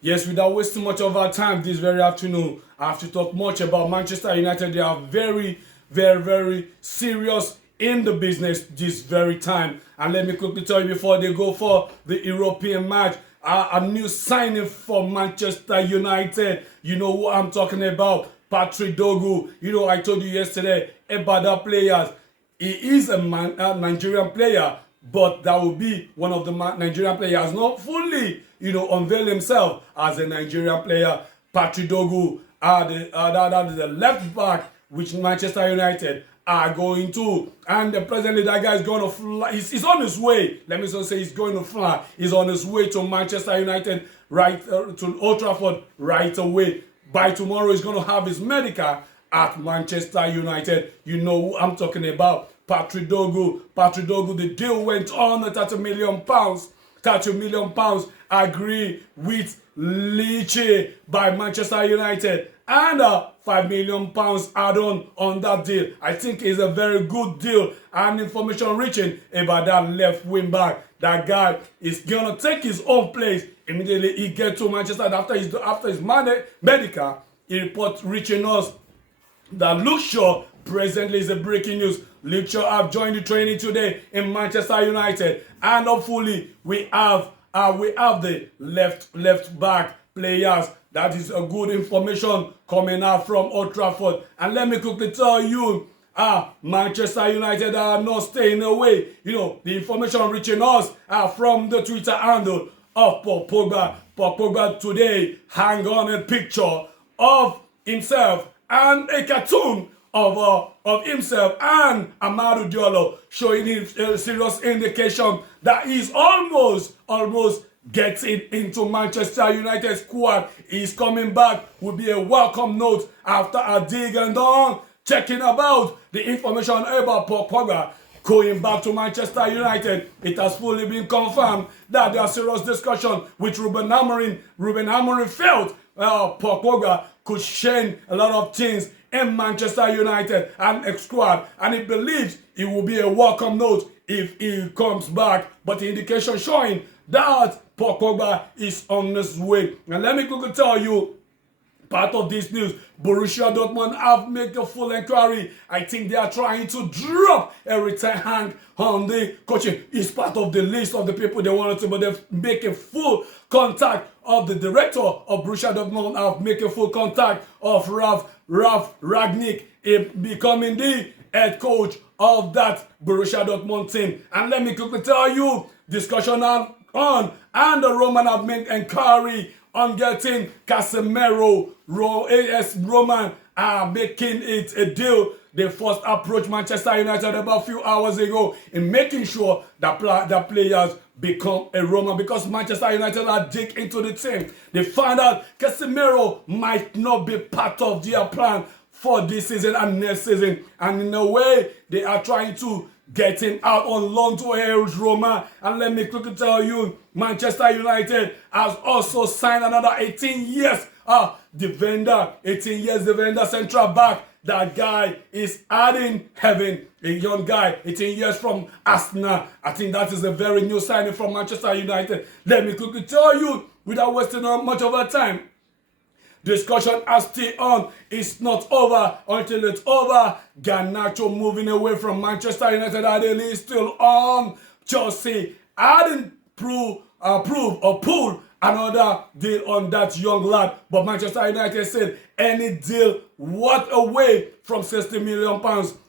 Yes, without wasting much of our time this very afternoon, I have to talk much about Manchester United. They are very, very, very serious in the business this very time. And let me quickly tell you before they go for the European match, a new signing for Manchester United. You know what I'm talking about. Patrick Dogu. You know, I told you yesterday about the players. He is a Nigerian player, but that will be one of the Nigerian players not fully, unveil himself as a Nigerian player. Patrick Dogu the left back which Manchester United are going to, and presently that guy is going to fly. He's on his way. Let me just say he's going to fly. He's on his way to Manchester United, right to Old Trafford right away. By tomorrow, he's going to have his medical at Manchester United. You know who I'm talking about. Patrick Dogu. Patrick Dogu, the deal went on at £30 million. £30 million agreed with Lecce by Manchester United. And £5 million add-on on that deal. I think it's a very good deal. And information reaching about that left wing back. That guy is going to take his own place. Immediately he gets to Manchester after his medical. He report reaching us that Luke Shaw presently is a breaking news. Luke Shaw have joined the training today in Manchester United, and hopefully we have the left back players. That is a good information coming out from Old Trafford. And let me quickly tell you, Manchester United are not staying away. You know, the information reaching us from the Twitter handle of Paul Pogba. Paul Pogba today hang on a picture of himself and a cartoon of himself and Amadou Diallo, showing a serious indication that he's almost getting into Manchester United squad. He's coming back, will be a welcome note after a dig and on checking about the information about Paul Pogba going back to Manchester United. It has fully been confirmed that there are serious discussion with Ruben Amorim. Ruben Amorim felt Paul Pogba could change a lot of things in Manchester United and a squad, and he believes it will be a welcome note if he comes back. But the indication showing that Paul Pogba is on his way. And let me quickly tell you, part of this news, Borussia Dortmund have made a full inquiry. I think they are trying to drop Erik ten Hag on the coaching. It's part of the list of the people they wanted to, but they've make a full contact of the director of Borussia Dortmund. Have make a full contact of Ralf Rangnick becoming the head coach of that Borussia Dortmund team. And let me quickly tell you, discussion on and the Roman have made inquiry on getting Casemiro. AS Roman are making it a deal. They first approached Manchester United about a few hours ago in making sure that players become a Roman, because Manchester United are dig into the team. They found out Casemiro might not be part of their plan for this season and next season. And in a way, they are trying to get him out on loan to AS Roma. And let me quickly tell you, Manchester United has also signed another 18 years. Defender, 18 years defender, central back. That guy is adding heaven, a young guy, 18 years from Arsenal. I think that is a very new signing from Manchester United. Let me quickly tell you, without wasting much of our time, discussion is still on. It's not over until it's over. Garnacho moving away from Manchester United. Adele is still on. Chelsea hadn't pull another deal on that young lad. But Manchester United said any deal what away from £60 million.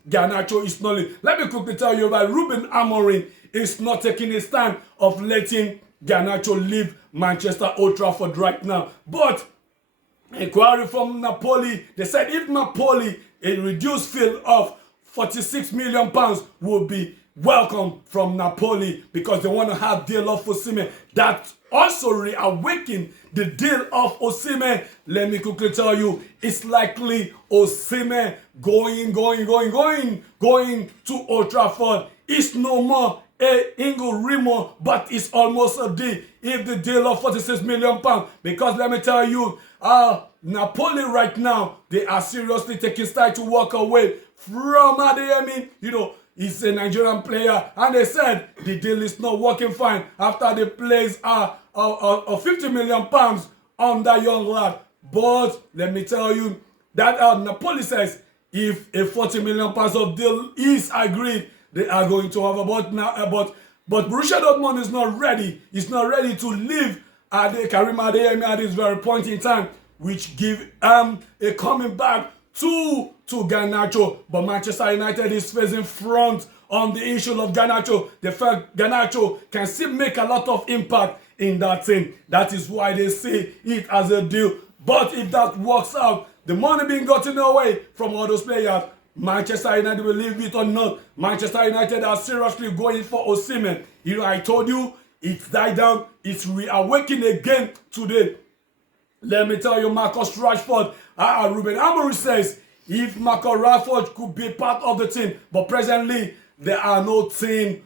Garnacho is not. Let me quickly tell you about Ruben Amorim is not taking his stand of letting Garnacho leave Manchester Old Trafford right now. But inquiry from Napoli, they said if Napoli, a reduced fee of £46 million will be welcome from Napoli, because they want to have deal of Osimhen. That also reawakened the deal of Osimhen. Let me quickly tell you, it's likely Osimhen going to Old Trafford. It's no more a Ingo Remo, but it's almost a deal. If the deal of £46 million, because let me tell you, Napoli right now, they are seriously taking style to walk away from Adeyemi. You know, he's a Nigerian player, and they said the deal is not working fine after the plays are £50 million on that young lad. But let me tell you that Napoli says if a 40 million pounds of deal is agreed, they are going to have about now. But Borussia Dortmund is not ready. It's not ready to leave Karim Adeyemi at this very point in time, which give a coming back to Garnacho. But Manchester United is facing front on the issue of Garnacho. The fact Garnacho can still make a lot of impact in that team. That is why they see it as a deal. But if that works out, the money being gotten away from all those players, Manchester United will leave it or not. Manchester United are seriously going for Osimhen. You know, I told you, it's died down. It's reawakening again today. Let me tell you, Marcus Rashford, Ruben Amorim says, if Marcus Rashford could be part of the team, but presently, there are no team,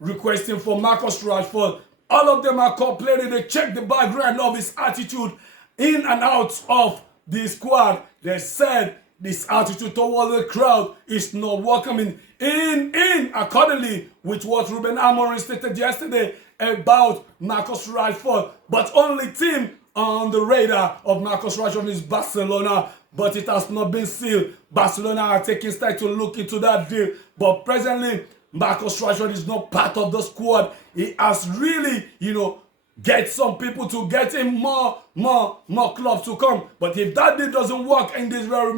requesting for Marcus Rashford. All of them are complaining. They check the background of his attitude in and out of the squad. They said this attitude towards the crowd is not welcoming in accordingly with what Ruben Amorim stated yesterday about Marcus Rashford. But only team on the radar of Marcus Rashford is Barcelona, but it has not been sealed. Barcelona are taking steps to look into that deal, but presently Marcus Rashford is not part of the squad. He has really, get some people to get him more clubs to come. But if that deal doesn't work in this very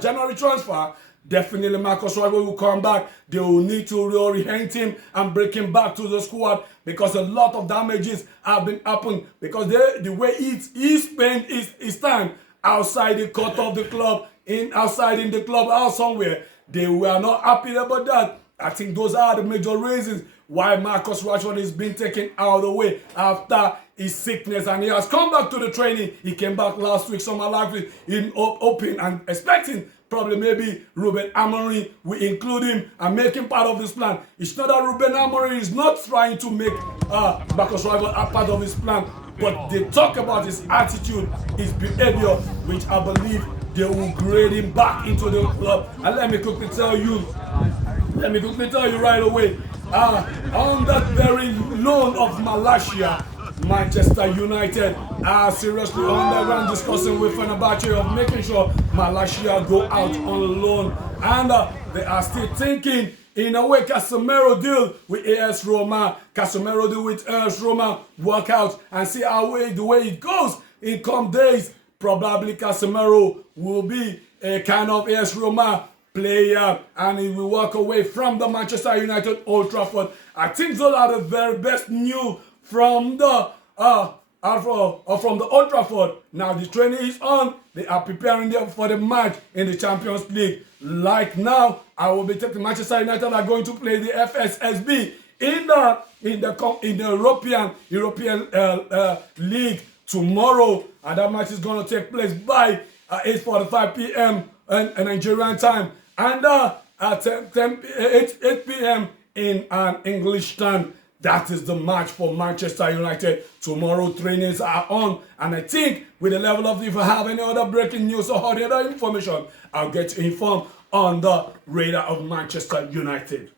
January transfer, definitely Marcus Rashford will come back. They will need to reorient him and bring him back to the squad because a lot of damages have been happened because the way he spent his time outside the court of the club, outside in the clubhouse somewhere, they were not happy about that. I think those are the major reasons why Marcus Rashford is being taken out of the way after his sickness, and he has come back to the training. He came back last week, somewhere likely in open and expecting probably maybe Ruben Amorim will include him and make him part of this plan. It's not that Ruben Amorim is not trying to make Marcus Rashford a part of his plan, but they talk about his attitude, his behavior, which I believe they will grade him back into the club. And let me quickly tell you right away, on that very loan of Malaysia, Manchester United are seriously underground discussing with Fenerbahce of making sure Malaysia go out on loan. And they are still thinking, in a way, Casemiro deal with AS Roma. Casemiro deal with AS Roma, work out and see the way it goes in come days. Probably Casemiro will be a kind of AS Roma player and he will walk away from the Manchester United Old Trafford. I think those are the very best news from the Old Trafford. Now the training is on. They are preparing for the match in the Champions League. Like now, I will be taking Manchester United are going to play the FSSB in the European League tomorrow, and that match is going to take place by 8:45 p.m. Nigerian time, and at 8 p.m. in an English time. That is the match for Manchester United. Tomorrow trainings are on, and I think with the level of, if I have any other breaking news or any other information, I'll get you informed on the radar of Manchester United.